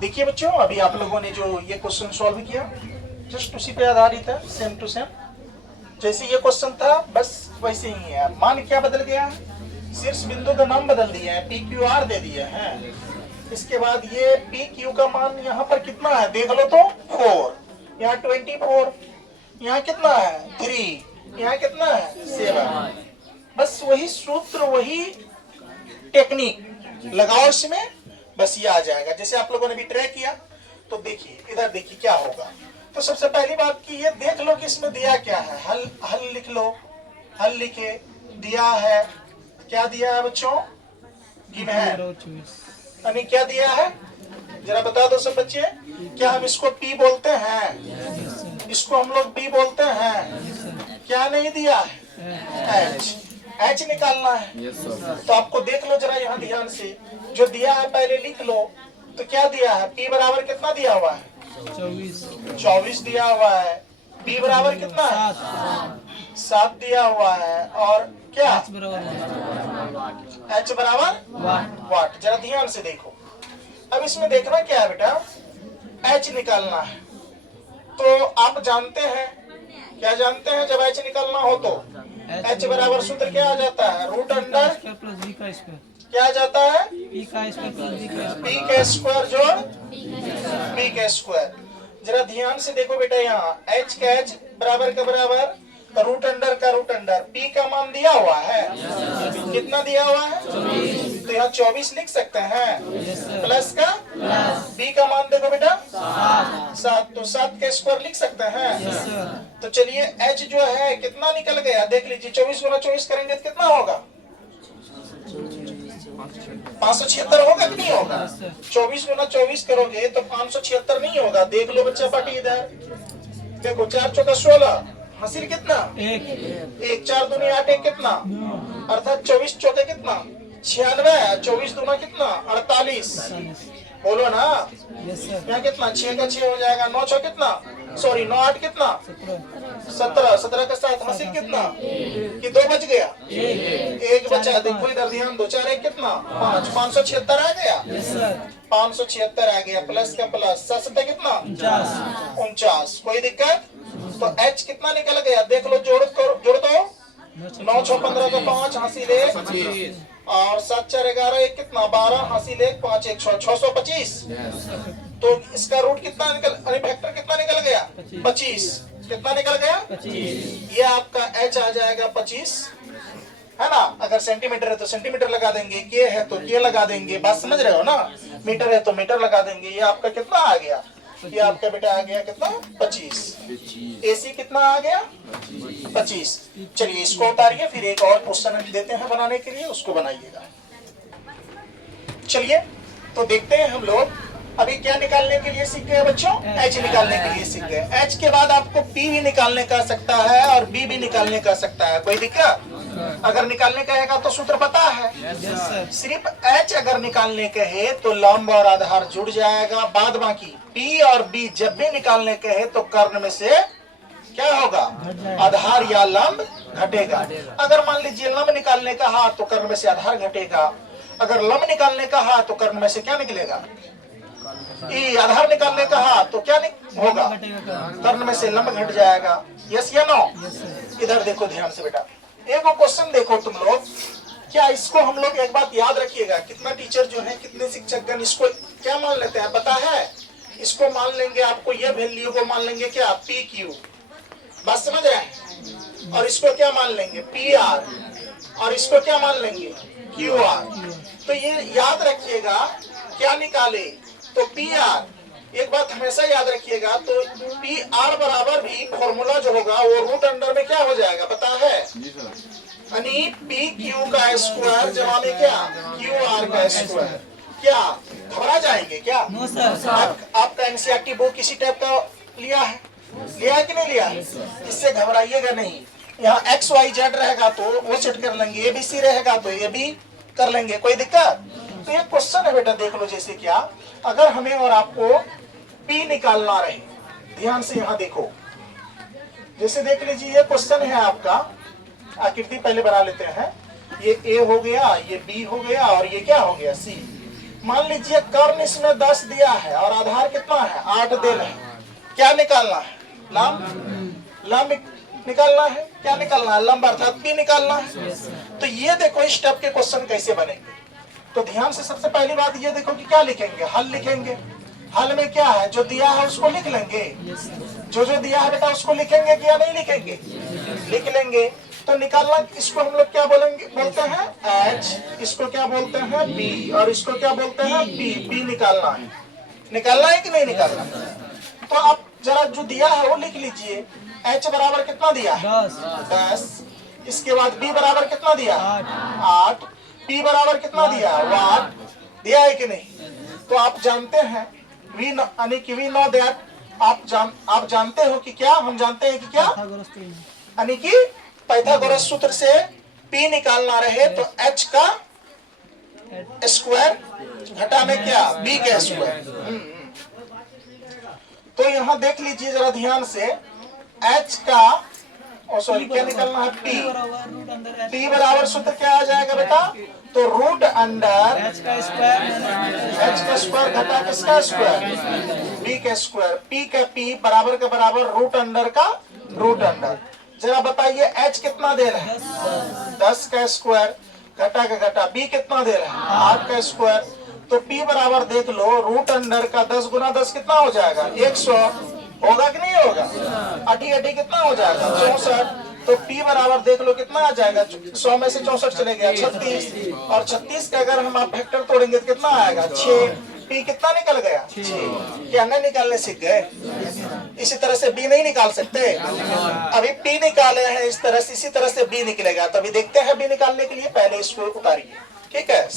देखिए बच्चों, अभी आप लोगों ने जो ये क्वेश्चन सॉल्व किया जस्ट उसी पे आधारित है, सेम टू सेम जैसे ये क्वेश्चन था बस वैसे ही है। मान क्या बदल गया है, शीर्ष बिंदु का नाम बदल दिया है, पी क्यू आर दे दिया है। इसके बाद ये पी क्यू का मान यहाँ पर कितना है देख लो तो 4, यहाँ 24, यहाँ कितना है 3, यहाँ कितना है 7। बस वही सूत्र वही टेक्निक लगाओ इसमें, बस ये आ जाएगा। जैसे आप लोगों ने भी ट्राई किया तो देखिए इधर देखिए क्या होगा। तो सबसे पहली बात की ये देख लो कि इसमें दिया क्या है, हल लिख लो। हल लिखे दिया है, क्या दिया है बच्चों, गिव है यानी क्या दिया है जरा बता दो सब बच्चे। क्या हम इसको पी बोलते हैं, इसको हम लोग बी बोलते हैं, क्या नहीं दिया है एच निकालना है। तो आपको देख लो जरा यहाँ ध्यान से, जो दिया है पहले लिख लो। तो क्या दिया है, पी बराबर कितना दिया हुआ है 24 दिया हुआ है। बी बराबर कितना है 7 दिया हुआ है। और क्या एच बराबर वाट। जरा ध्यान से देखो, अब इसमें देखना क्या है बेटा, एच निकालना है। तो आप जानते हैं, क्या जानते हैं, जब एच निकालना हो तो एच बराबर सूत्र क्या आ जाता है, रूट अंडर क्या आ जाता है पी का स्क्वायर जोड़ बी का स्क्वायर। जरा ध्यान से देखो बेटा, यहाँ एच का एच बराबर का बराबर, रूट अंडर का रूट अंडर, पी का मान दिया हुआ है, कितना दिया हुआ है, तो यहाँ 24 लिख सकते हैं, प्लस का बी का मान देखो बेटा 7, तो 7 का स्क्वायर लिख सकते हैं। तो चलिए एच जो है कितना निकल गया देख लीजिए, 24 गुना 24 करेंगे तो कितना होगा 576 होगा कि नहीं होगा। 24 गुना 24 करोगे तो 576 नहीं होगा। देख लो बच्चा पार्टी इधर देखो, 4 चौका 16, हासिल कितना एक, 4 दूनी 8, एक कितना, अर्थात 24 चौके कितना 96, 24 दूना कितना 48, बोलो ना यहाँ कितना 6 का 6 हो जाएगा, 9 6 कितना, सॉरी 9 8 कितना 17, 17 का 7, हासिल कितना कि 2 बच गया, एक बचा। देखो इधर ध्यान दो, 4 1 कितना 5, 576 आ गया, 576 आ गया, प्लस का प्लस 7 7 कितना 49। कोई दिक्कत। तो एच कितना निकल गया देख लो, जोड़ दो 9 6 15 का 5, हासिल 1, और 7 4 11 1 कितना 12, हासिल 1, 5 1 6, 625। तो इसका रूट कितना निकल, अरे फैक्टर कितना निकल गया 25, कितना निकल गया 25। ये आपका एच आ जाएगा 25 है ना। अगर सेंटीमीटर है तो सेंटीमीटर लगा देंगे, के है तो के लगा देंगे, बात समझ रहे हो ना। मीटर है तो मीटर लगा देंगे। ये आपका कितना आ गया, ये आपका बेटा आ गया कितना 25। एसी कितना आ गया 25। चलिए इसको उतारिए, फिर एक और क्वेश्चन देते हैं बनाने के लिए, उसको बनाइएगा। चलिए तो देखते हैं हम लोग अभी क्या निकालने के लिए सीख गए बच्चों, एच निकालने के लिए सीख गए। एच के बाद आपको पी भी निकालने का सकता है और बी भी निकालने का सकता है, कोई दिक्कत। अगर निकालने कहेगा तो सूत्र पता है, सिर्फ एच अगर निकालने कहे तो लंब और आधार जुड़ जाएगा, बाद बाकी पी और बी जब भी निकालने कहे तो कर्ण में से क्या होगा, आधार या लंब घटेगा। अगर मान लीजिए लंब निकालने का हाथ तो कर्ण में से आधार घटेगा, अगर लंब निकालने का हाथ तो कर्ण में से क्या निकलेगा, आधार निकालने का हाथ तो क्या होगा, कर्ण में से लंब घट जाएगा। यस या नो। इधर देखो ध्यान से बेटा, एक क्वेश्चन देखो तुम लोग, क्या इसको हम लोग एक बात याद रखिएगा, कितना टीचर जो है कितने शिक्षकगण इसको क्या मान लेते हैं पता है, इसको मान लेंगे, आपको ये वैल्यू को मान लेंगे क्या पी क्यू, बात समझ रहे हैं, और इसको क्या मान लेंगे पी आर, और इसको क्या मान लेंगे क्यू आर। तो ये याद रखिएगा क्या निकाले तो पी आर, एक बात हमेशा याद रखिएगा, तो पी आर बराबर भी फॉर्मूला जो होगा वो रूट अंडर में क्या हो जाएगा पता है, यानी पी क्यू का स्क्वायर जमा में क्या क्यू आर का स्क्वायर। क्या घबरा जाएंगे क्या, आपका एनसीईआरटी बुक किसी टाइप का लिया है कि नहीं लिया है, इससे घबराइएगा नहीं। यहाँ एक्स वाई जेड रहेगा तो वो सेट कर लेंगे, ए बी सी रहेगा तो ये भी कर लेंगे, कोई दिक्कत। तो ये क्वेश्चन है बेटा, देख लो जैसे क्या, अगर हमें और आपको P निकालना रहे, ध्यान से यहाँ देखो, जैसे देख लीजिए ये क्वेश्चन है आपका, आकृति पहले बना लेते हैं, ये A हो गया, ये B हो गया और ये क्या हो गया C। मान लीजिए कर्ण इसमें 10 दिया है और आधार कितना है 8 देना है, क्या निकालना है लंब निकालना है, क्या निकालना है लंब अर्थात पी निकालना है। तो ये देखो इस टाइप के क्वेश्चन कैसे बनेंगे। तो ध्यान से सबसे पहली बात ये देखो कि क्या लिखेंगे, हल लिखेंगे। हल में क्या है, जो दिया है उसको लिख लेंगे, जो दिया है बेटा उसको लिखेंगे कि या नहीं लिखेंगे, लिख लेंगे। तो निकालना इसको हम लोग क्या बोलते हैं एच, इसको क्या बोलते हैं बी, और इसको क्या बोलते हैं पी। पी निकालना है कि नहीं निकालना। तो आप जरा जो दिया है वो लिख लीजिए। एच बराबर कितना दिया है 10, इसके बाद बी बराबर कितना दिया है 8, पी बराबर कितना दिया है 8 दिया है कि नहीं। तो आप जानते हैं वी नो दैट, आप जानते हो कि क्या, हम जानते हैं कि क्या यानी कि पाइथागोरस सूत्र से P निकालना रहे तो H का स्क्वायर घटा में क्या B का स्क्वायर। तो यहाँ देख लीजिए जरा ध्यान से, H का सॉरी क्या निकालना है P बराबर सूत्र क्या आ जाएगा बेटा, तो रूट अंडर H का स्क्वायर घटा किसका स्क्वायर B का स्क्वायर। P का P बराबर के बराबर रूट अंडर का रूट अंडर। जरा बताइए H कितना दे रहा है 10 का स्क्वायर घटा का घटा, B कितना दे रहा है 8 का स्क्वायर। तो P बराबर देख लो रूट अंडर का 10 गुना 10 कितना हो जाएगा 100, होगा कि नहीं होगा, अटी अटी कितना हो जाएगा 64। तो P बराबर देख लो कितना आ जाएगा, 100 में से 64 चले गया 36, और 36 का अगर हम आप फैक्टर तोड़ेंगे तो कितना आएगा 6। P कितना निकल गया 6। क्या नहीं निकालने सीख गए, इसी तरह से B नहीं निकाल सकते। अभी P निकाले हैं इस तरह से, इसी तरह से B निकलेगा। तो अभी देखते हैं B निकालने के लिए, पहले इसको उतारिए, ठीक है।